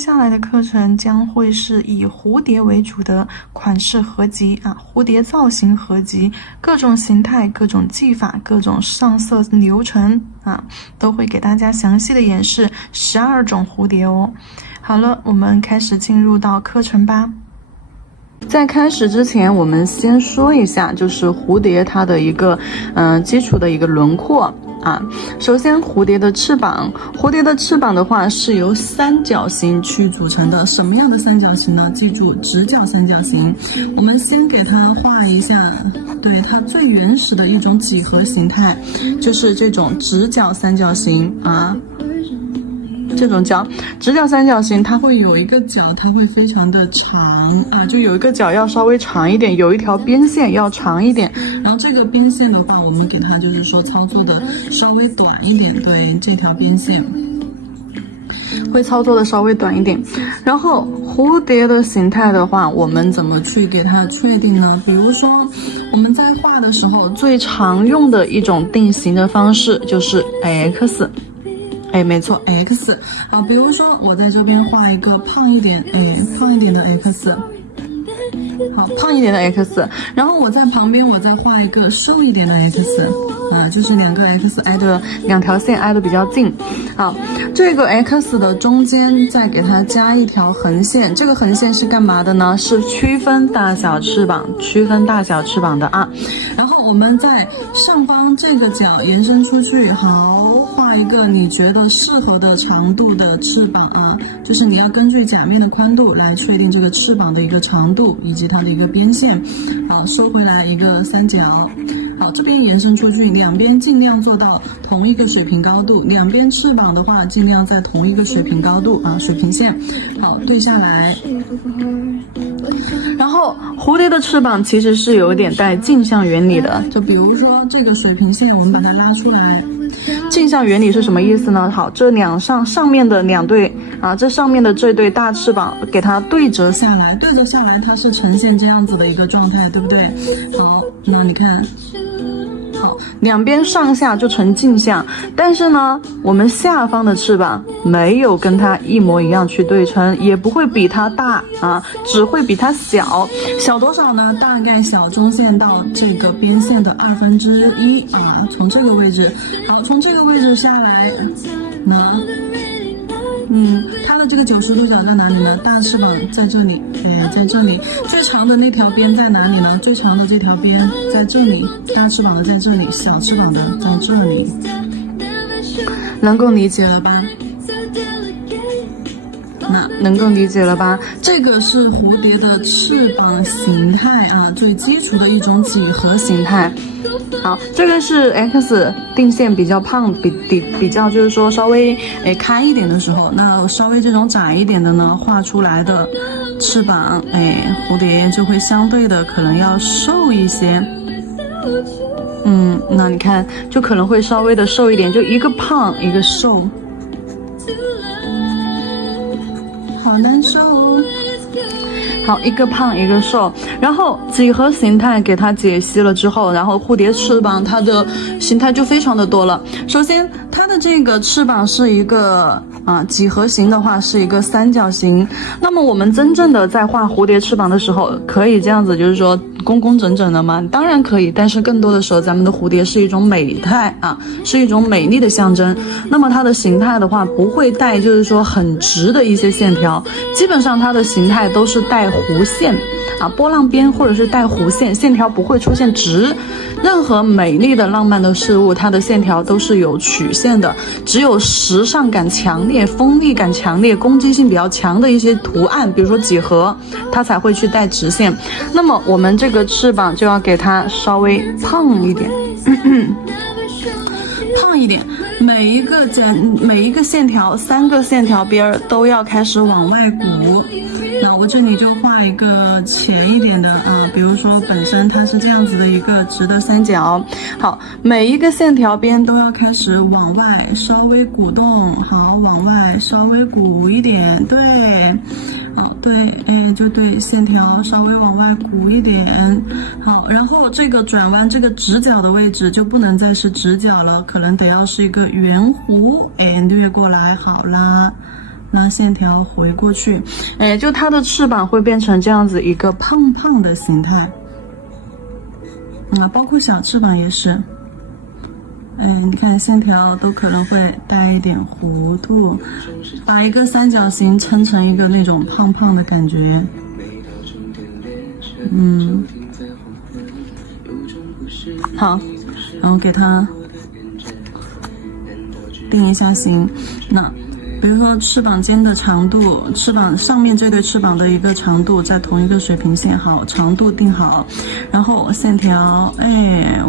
接下来的课程将会是以蝴蝶为主的款式合集蝴蝶造型合集，各种形态、各种技法、各种上色流程都会给大家详细的演示12种蝴蝶哦。好了，我们开始进入到课程吧。在开始之前，我们先说一下，就是蝴蝶它的一个基础的一个轮廓首先蝴蝶的翅膀的话是由三角形去组成的。什么样的三角形呢？记住，直角三角形。我们先给它画一下，对，它最原始的一种几何形态就是这种直角三角形这种直角三角形，它会有一个角，它会非常的长就有一个角要稍微长一点，有一条边线要长一点，然后这个边线的话，我们给它就是说操作的稍微短一点，对，这条边线会操作的稍微短一点。然后蝴蝶的形态的话，我们怎么去给它确定呢？比如说我们在画的时候，最常用的一种定型的方式就是 X。没错 ，X。好，比如说我在这边画一个胖一点的 X。好，胖一点的 X， 然后我在旁边我再画一个瘦一点的 X， 就是两个 X 挨着，两条线挨得比较近。好，这个 X 的中间再给它加一条横线，这个横线是干嘛的呢？是区分大小翅膀的然后我们在上方这个角延伸出去，好，画一个你觉得适合的长度的翅膀就是你要根据甲面的宽度来确定这个翅膀的一个长度以及它的一个边线。好，收回来一个三角。好，这边延伸出去，两边尽量做到同一个水平高度，两边翅膀的话尽量在同一个水平高度水平线。好，对下来。然后蝴蝶的翅膀其实是有点带镜像原理的，就比如说这个水平线我们把它拉出来。镜像原理是什么意思呢？好，这上面的两对这上面的这对大翅膀给它对折下来，它是呈现这样子的一个状态，对不对？好，那你看，好，两边上下就成镜像，但是呢，我们下方的翅膀没有跟它一模一样去对称，也不会比它大只会比它小。小多少呢？大概小中线到这个边线的1/2从这个位置。好，从这个位置下来，它的这个90度角在哪里呢？大翅膀在这里，在这里。最长的那条边在哪里呢？最长的这条边在这里，大翅膀的在这里，小翅膀的在这里。能够理解了吧？能够理解了吧？这个是蝴蝶的翅膀形态最基础的一种几何形态。好，这个是 X 定线比较胖，比较就是说稍微开一点的时候，那稍微这种窄一点的呢，画出来的翅膀蝴蝶就会相对的可能要瘦一些。那你看就可能会稍微的瘦一点，就一个胖一个瘦。好难受。好，一个胖一个瘦，然后几何形态给它解析了之后，然后蝴蝶翅膀它的形态就非常的多了。首先它的这个翅膀是一个几何形的话是一个三角形。那么我们真正的在画蝴蝶翅膀的时候，可以这样子就是说工工整整的吗？当然可以，但是更多的时候咱们的蝴蝶是一种美态是一种美丽的象征。那么它的形态的话不会带就是说很直的一些线条，基本上它的形态都是带弧线波浪边或者是带弧线，线条不会出现直。任何美丽的浪漫的事物，它的线条都是有曲线的，只有时尚感强烈、锋利感强烈、攻击性比较强的一些图案，比如说几何，它才会去带直线。那么我们这个翅膀就要给它稍微胖一点胖一点，每一个线条3个线条边都要开始往外鼓。那我这里就画一个浅一点的比如说本身它是这样子的一个直的三角。好，每一个线条边都要开始往外稍微鼓动。好，往外稍微鼓一点，对，对，就对，线条稍微往外鼓一点。好，然后这个转弯这个直角的位置就不能再是直角了，可能得要是一个圆弧，略过来。好啦，那线条回过去，哎，就它的翅膀会变成这样子一个胖胖的形态。包括小翅膀也是。你看线条都可能会带一点弧度，把一个三角形撑成一个那种胖胖的感觉。好，然后给它定一下形。那比如说翅膀间的长度，翅膀上面这对翅膀的一个长度在同一个水平线，好，长度定好，然后线条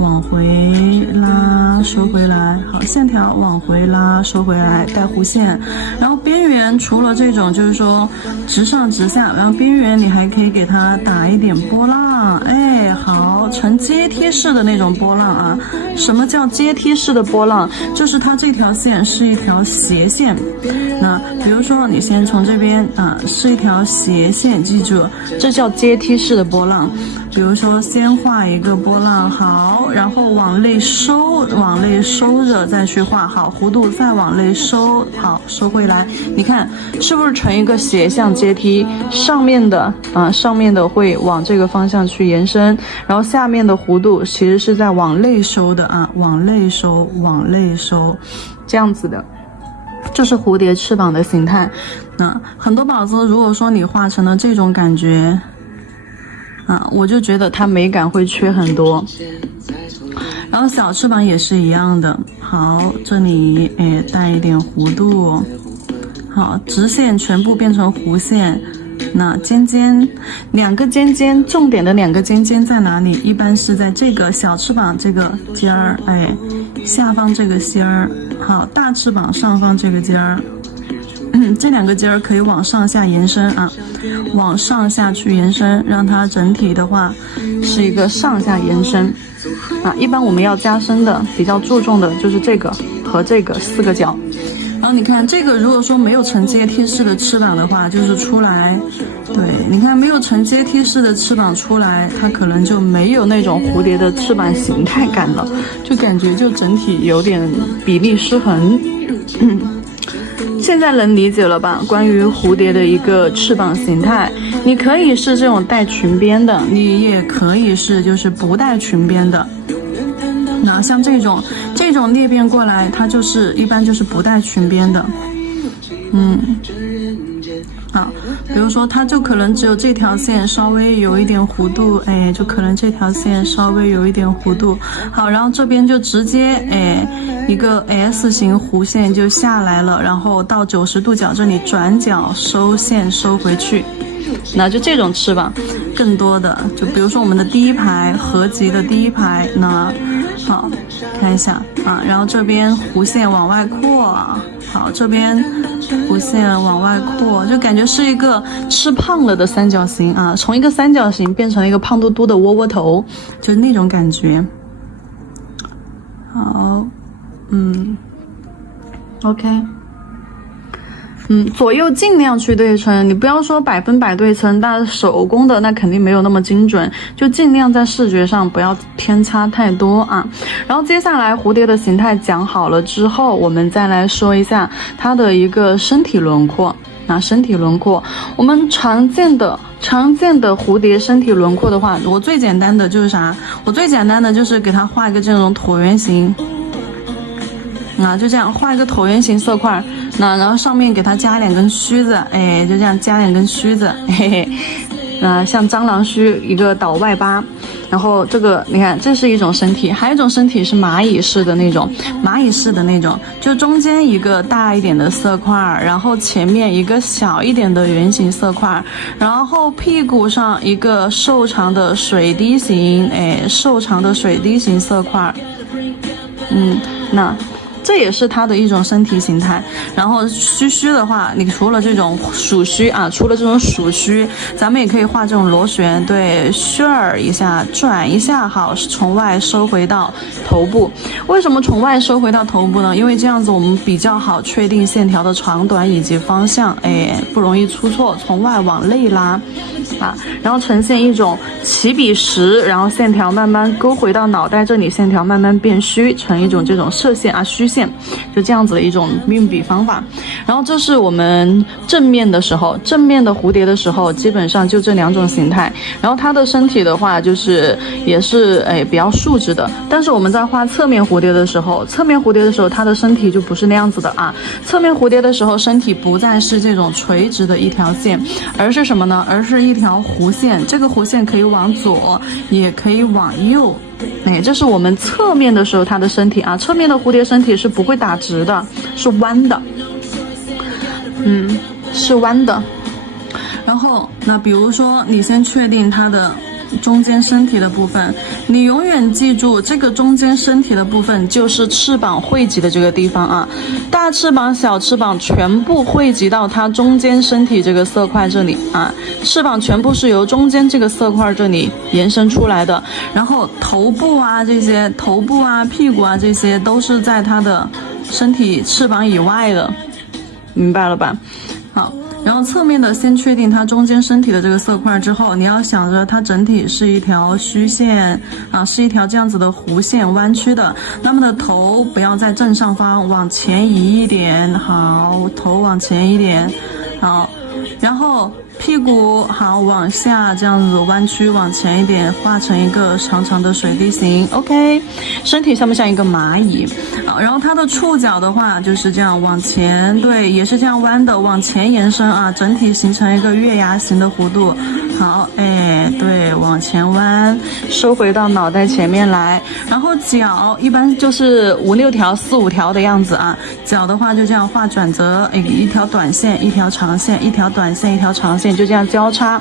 往回拉收回来，好，线条往回拉收回来，带弧线，然后边缘除了这种就是说直上直下，然后边缘你还可以给它打一点波浪，好，呈阶梯式的那种波浪啊。什么叫阶梯式的波浪？就是它这条线是一条斜线。那比如说你先从这边是一条斜线，记住这叫阶梯式的波浪。比如说先画一个波浪，好，然后往内收着再去画，好，弧度再往内收，好，收回来，你看是不是成一个斜向阶梯？上面的会往这个方向去延伸，然后下面的弧度其实是在往内收的往内收，这样子的。这是蝴蝶翅膀的形态。那很多宝子如果说你画成了这种感觉我就觉得它美感会缺很多。然后小翅膀也是一样的，好，这里带一点弧度，好，直线全部变成弧线。那尖尖，两个尖尖，重点的两个尖尖在哪里？一般是在这个小翅膀这个尖儿，下方这个尖儿，好，大翅膀上方这个尖儿，这两个尖儿可以往上下延伸往上下去延伸，让它整体的话是一个上下延伸一般我们要加深的，比较注重的就是这个和这个4个角。然后你看这个如果说没有呈阶梯式的翅膀的话，就是出来，对，你看没有呈阶梯式的翅膀出来，它可能就没有那种蝴蝶的翅膀形态感了，就感觉就整体有点比例失衡。现在能理解了吧？关于蝴蝶的一个翅膀形态，你可以是这种带裙边的，你也可以是就是不带裙边的。那像这种裂变过来，它就是一般就是不带裙边的。好，比如说它就可能只有这条线稍微有一点弧度，就可能这条线稍微有一点弧度。好，然后这边就直接一个 S 型弧线就下来了，然后到90度角这里转角收线收回去。那就这种翅膀，更多的就比如说我们的第一排合集的第一排呢，好，看一下然后这边弧线往外扩，好，这边弧线往外扩，就感觉是一个吃胖了的三角形从一个三角形变成一个胖嘟嘟的窝窝头，就是那种感觉。好，OK。左右尽量去对称，你不要说100%对称，但手工的那肯定没有那么精准，就尽量在视觉上不要偏差太多然后接下来蝴蝶的形态讲好了之后，我们再来说一下它的一个身体轮廓。身体轮廓，我们常见的蝴蝶身体轮廓的话，我最简单的就是啥？我最简单的就是给它画一个这种椭圆形。就这样画一个椭圆形色块，然后上面给它加2根须子，就这样加2根须子，像蟑螂须一个倒外八。然后这个你看，这是一种身体，还有一种身体是蚂蚁式的那种，就中间一个大一点的色块，然后前面一个小一点的圆形色块，然后屁股上一个瘦长的水滴形，色块。那这也是它的一种身体形态。然后须的话，你除了这种属须咱们也可以画这种螺旋，对，旋儿一下，转一下，好，从外收回到头部。为什么从外收回到头部呢？因为这样子我们比较好确定线条的长短以及方向，不容易出错。从外往内拉，啊，然后呈现一种起笔实，然后线条慢慢勾回到脑袋这里，线条慢慢变虚，成一种这种射线啊虚线，就这样子的一种运笔方法。然后这是我们正面的时候，正面的蝴蝶的时候，基本上就这2种形态。然后它的身体的话，就是也是比较竖直的。但是我们在画侧面蝴蝶的时候，它的身体就不是那样子的啊。侧面蝴蝶的时候，身体不再是这种垂直的一条线，而是什么呢？而是一条弧线。这个弧线可以往左，也可以往右。这是我们侧面的时候它的身体啊。侧面的蝴蝶身体是不会打直的，是弯的。是弯的。然后那比如说你先确定它的中间身体的部分，你永远记住这个中间身体的部分就是翅膀汇集的这个地方啊，大翅膀小翅膀全部汇集到它中间身体这个色块这里啊，翅膀全部是由中间这个色块这里延伸出来的。然后头部啊这些，头部啊屁股啊这些都是在它的身体翅膀以外的，明白了吧？好，然后侧面的先确定它中间身体的这个色块之后，你要想着它整体是一条虚线啊，是一条这样子的弧线弯曲的。那么的头不要在正上方，往前移一点，好，头往前一点，好，然后屁股好往下这样子弯曲往前一点，画成一个长长的水滴形。 OK， 身体像不像一个蚂蚁？然后它的触角的话就是这样往前，对，也是这样弯的往前延伸啊，整体形成一个月牙形的弧度。好，对，往前弯，收回到脑袋前面来。然后脚一般就是5、6条、4、5条的样子啊。脚的话就这样画转折，一条短线，一条长线，一条短线，一条长线，就这样交叉。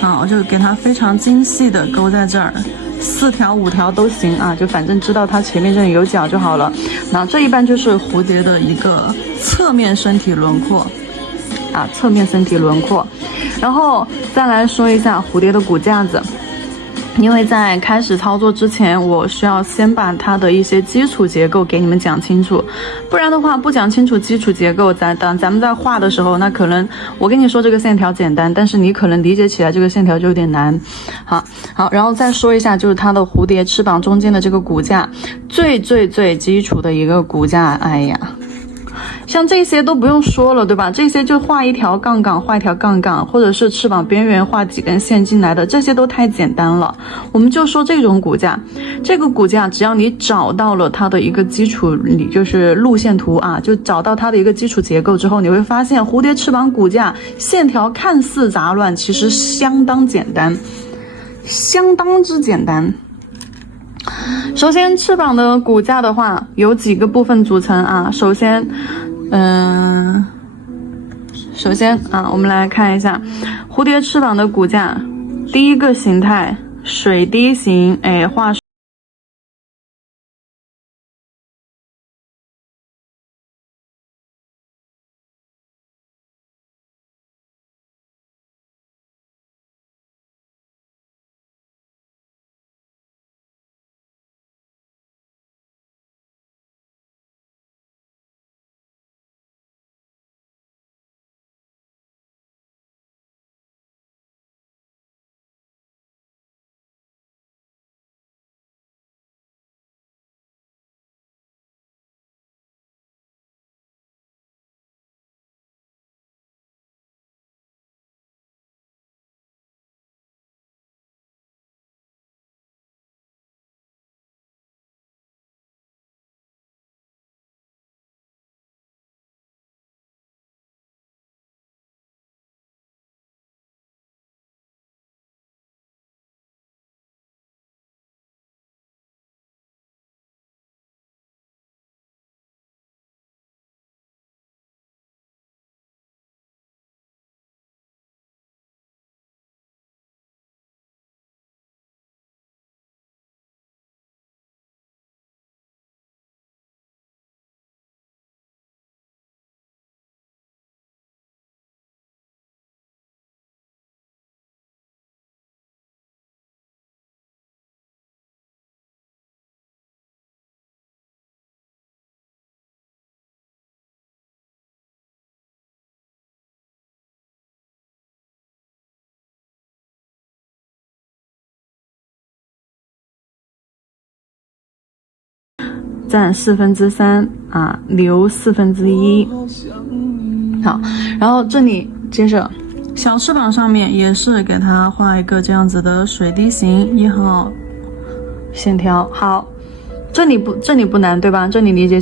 好，就给它非常精细的勾在这儿。4条5条都行啊，就反正知道它前面这里有角就好了。那这一般就是蝴蝶的一个侧面身体轮廓啊，侧面身体轮廓。然后再来说一下蝴蝶的骨架子。因为在开始操作之前，我需要先把它的一些基础结构给你们讲清楚，不然的话不讲清楚基础结构，咱们在画的时候，那可能我跟你说这个线条简单，但是你可能理解起来这个线条就有点难。好，然后再说一下，就是它的蝴蝶翅膀中间的这个骨架，最基础的一个骨架，哎呀。像这些都不用说了，对吧？这些就画一条杠杠，画一条杠杠，或者是翅膀边缘画几根线进来的，这些都太简单了。我们就说这种骨架，这个骨架只要你找到了它的一个基础，就是路线图啊，就找到它的一个基础结构之后，你会发现蝴蝶翅膀骨架线条看似杂乱，其实相当简单，相当之简单。首先翅膀的骨架的话有几个部分组成啊，首先我们来看一下蝴蝶翅膀的骨架，第一个形态水滴形，画占3/4啊，留1/4。好，然后这里接着小翅膀上面也是给它画一个这样子的水滴形1号线条。好，这里不难对吧？这里理解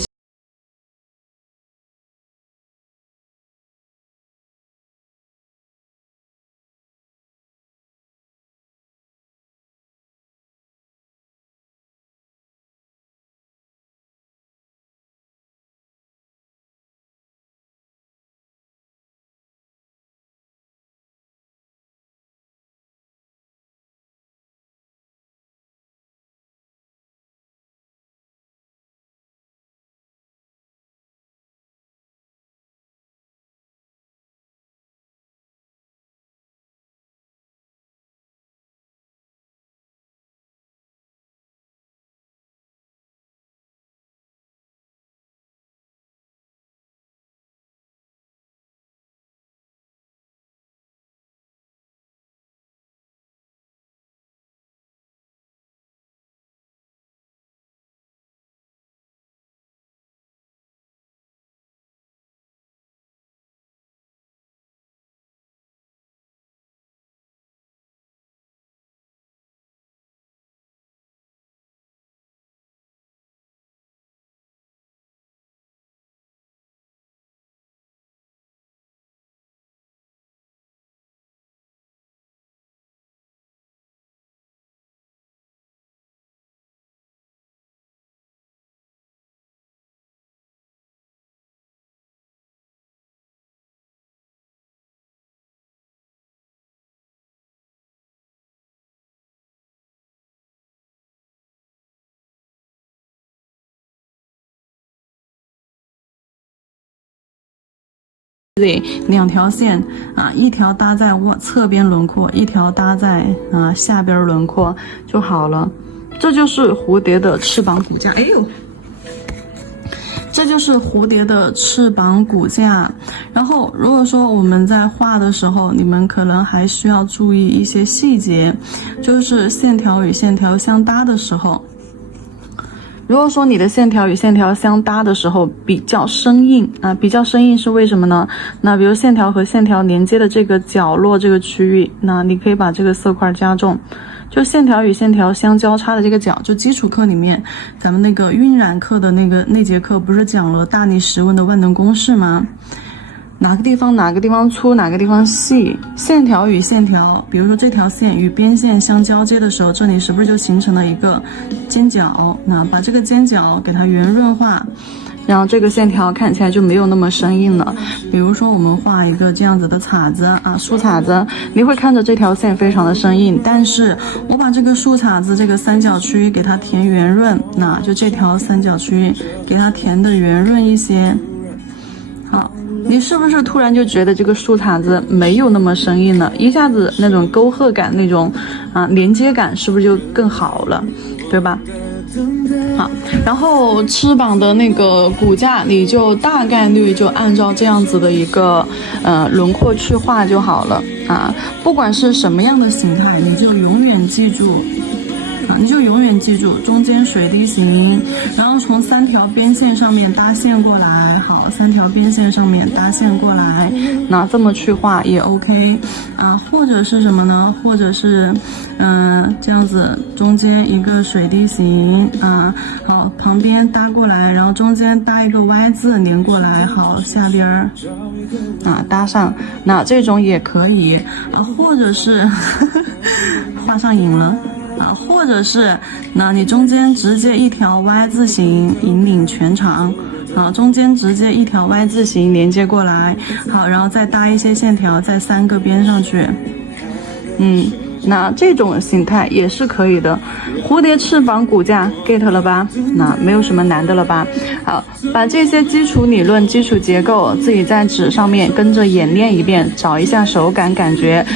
2条线啊，一条搭在侧边轮廓，一条搭在下边轮廓就好了。这就是蝴蝶的翅膀骨架。哎呦，这就是蝴蝶的翅膀骨架。然后如果说我们在画的时候，你们可能还需要注意一些细节，就是线条与线条相搭的时候，如果说你的线条与线条相搭的时候比较生硬啊，比较生硬是为什么呢？那比如线条和线条连接的这个角落这个区域，那你可以把这个色块加重，就线条与线条相交叉的这个角，就基础课里面咱们那个晕染课的那节课不是讲了大理石纹的万能公式吗？哪个地方粗，哪个地方细，线条与线条，比如说这条线与边线相交接的时候，这里是不是就形成了一个尖角？那把这个尖角给它圆润化，然后这个线条看起来就没有那么生硬了。比如说我们画一个这样子的叉子啊，竖叉子，你会看着这条线非常的生硬，但是我把这个竖叉子这个三角区给它填圆润，那就这条三角区给它填的圆润一些。好，你是不是突然就觉得这个竖叉子没有那么生硬了，一下子那种沟壑感，那种连接感是不是就更好了，对吧？好，然后翅膀的那个骨架你就大概率就按照这样子的一个轮廓去画就好了啊，不管是什么样的形态，你就永远记住中间水滴形，然后从3条边线上面搭线过来。好，3条边线上面搭线过来，那这么去画也 OK 啊，或者是什么呢？或者是这样子中间一个水滴形啊，好，旁边搭过来，然后中间搭一个 Y 字连过来，好，下边搭上，那这种也可以啊，或者是画上瘾了。或者是那你中间直接一条 Y 字形引领全场，好，中间直接一条 Y 字形连接过来，好，然后再搭一些线条在3个边上去，那这种形态也是可以的。蝴蝶翅膀骨架 get 了吧？那没有什么难的了吧？好，把这些基础理论、基础结构自己在纸上面跟着演练一遍，找一下手感感觉。